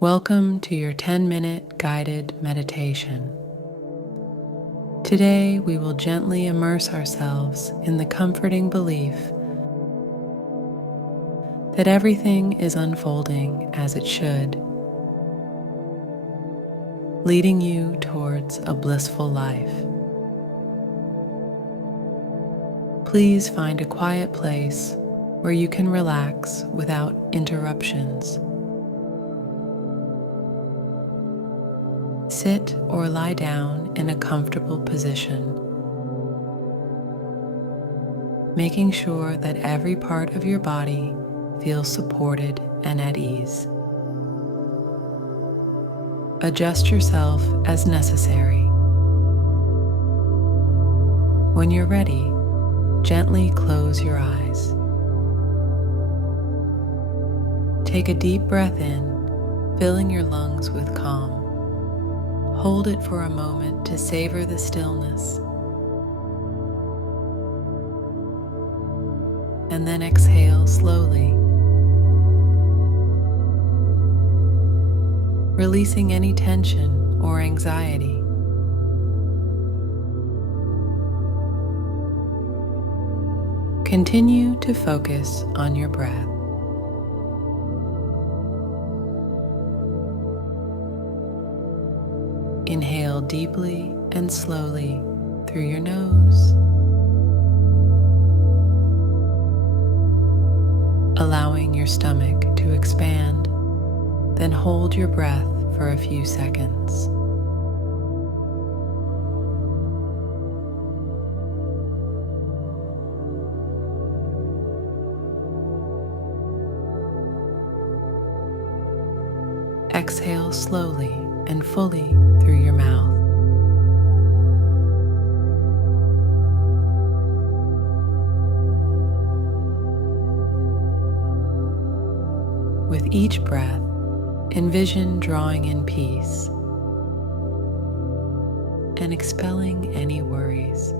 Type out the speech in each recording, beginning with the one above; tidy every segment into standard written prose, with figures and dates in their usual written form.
Welcome to your 10-minute guided meditation. Today we will gently immerse ourselves in the comforting belief that everything is unfolding as it should, leading you towards a blissful life. Please find a quiet place where you can relax without interruptions. Sit or lie down in a comfortable position, making sure that every part of your body feels supported and at ease. Adjust yourself as necessary. When you're ready, gently close your eyes. Take a deep breath in, filling your lungs with calm. Hold it for a moment to savor the stillness, and then exhale slowly, releasing any tension or anxiety. Continue to focus on your breath. Inhale deeply and slowly through your nose, allowing your stomach to expand, then hold your breath for a few seconds. Exhale slowly and fully through your mouth. With each breath, envision drawing in peace and expelling any worries.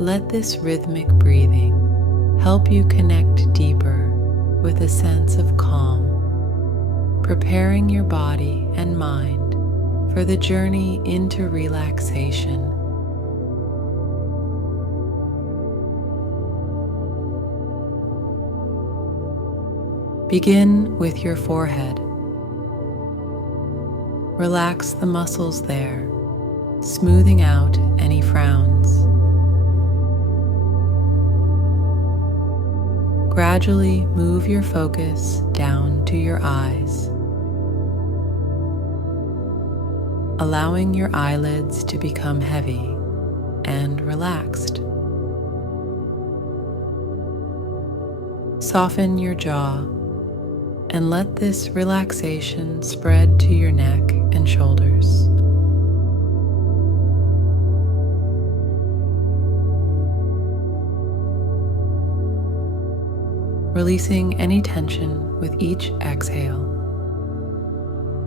Let this rhythmic breathing help you connect deeper with a sense of calm, preparing your body and mind for the journey into relaxation. Begin with your forehead. Relax the muscles there, smoothing out any frowns. Gradually move your focus down to your eyes, allowing your eyelids to become heavy and relaxed. Soften your jaw and let this relaxation spread to your neck and shoulders. Releasing any tension with each exhale.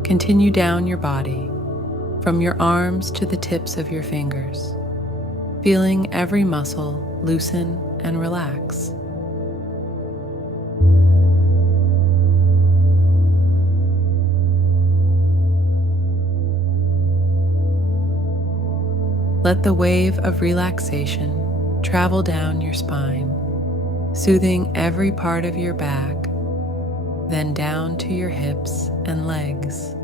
Continue down your body, from your arms to the tips of your fingers, feeling every muscle loosen and relax. Let the wave of relaxation travel down your spine, soothing every part of your back, then down to your hips and legs.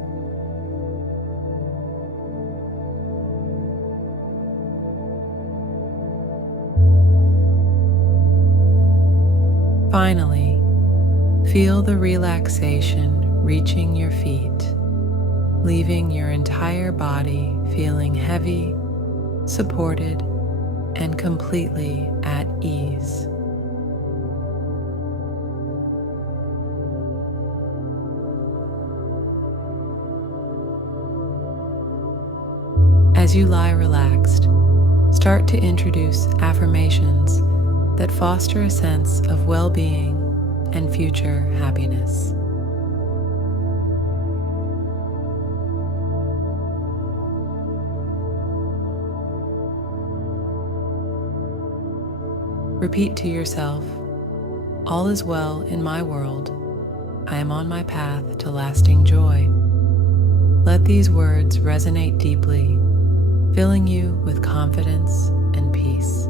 Finally, feel the relaxation reaching your feet, leaving your entire body feeling heavy, supported, and completely at ease. As you lie relaxed, start to introduce affirmations that foster a sense of well-being and future happiness. Repeat to yourself, All is well in my world. I am on my path to lasting joy. Let these words resonate deeply, filling you with confidence and peace.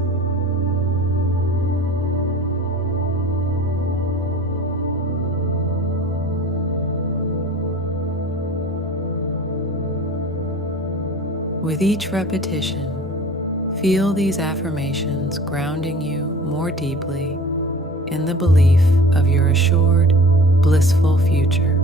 With each repetition, feel these affirmations grounding you more deeply in the belief of your assured, blissful future.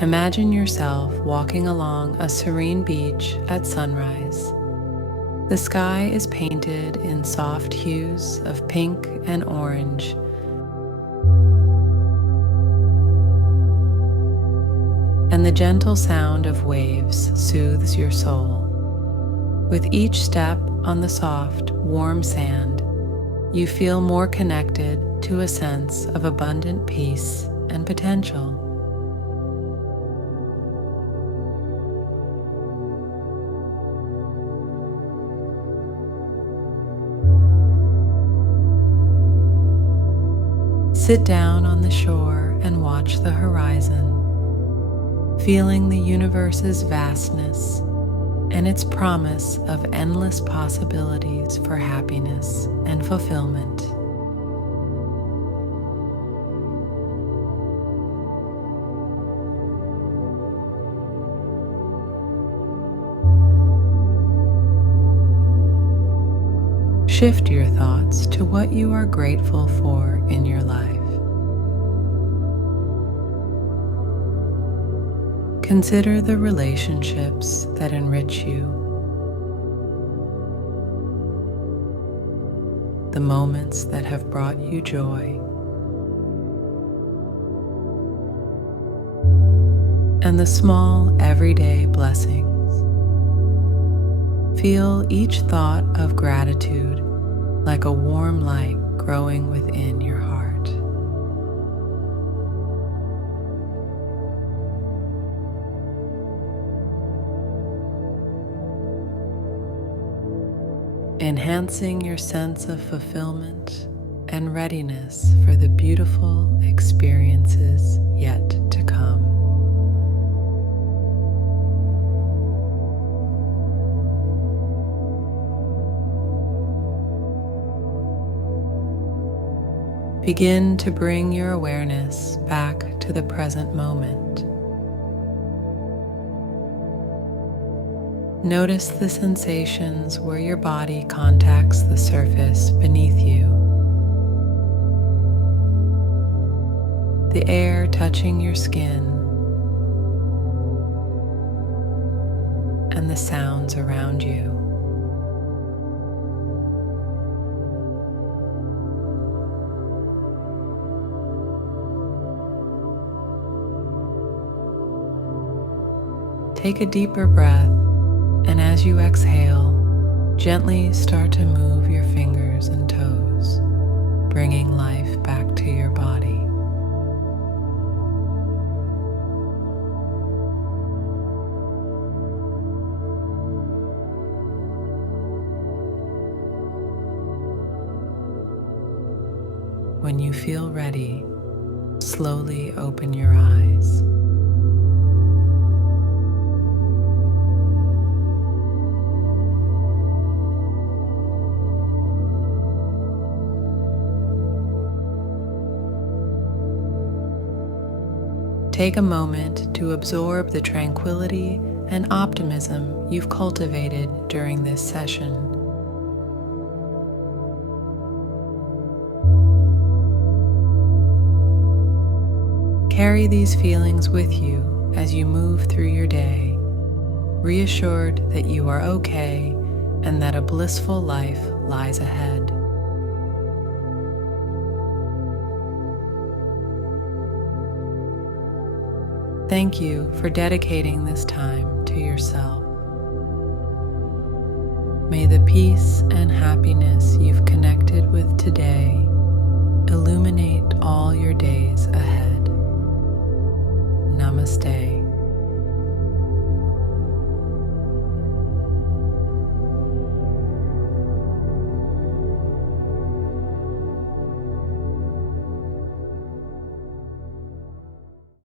Imagine yourself walking along a serene beach at sunrise. The sky is painted in soft hues of pink and orange, and the gentle sound of waves soothes your soul. With each step on the soft, warm sand, you feel more connected to a sense of abundant peace and potential. Sit down on the shore and watch the horizon, feeling the universe's vastness and its promise of endless possibilities for happiness and fulfillment. Shift your thoughts to what you are grateful for in your life. Consider the relationships that enrich you, the moments that have brought you joy, and the small everyday blessings. Feel each thought of gratitude like a warm light growing within your heart. Enhancing your sense of fulfillment and readiness for the beautiful experiences yet to come. Begin to bring your awareness back to the present moment. Notice the sensations where your body contacts the surface beneath you. The air touching your skin and the sounds around you. Take a deeper breath, and as you exhale, gently start to move your fingers and toes, bringing life back to your body. When you feel ready, slowly open your eyes. Take a moment to absorb the tranquility and optimism you've cultivated during this session. Carry these feelings with you as you move through your day, reassured that you are okay and that a blissful life lies ahead. Thank you for dedicating this time to yourself. May the peace and happiness you've connected with today illuminate all your days ahead. Namaste.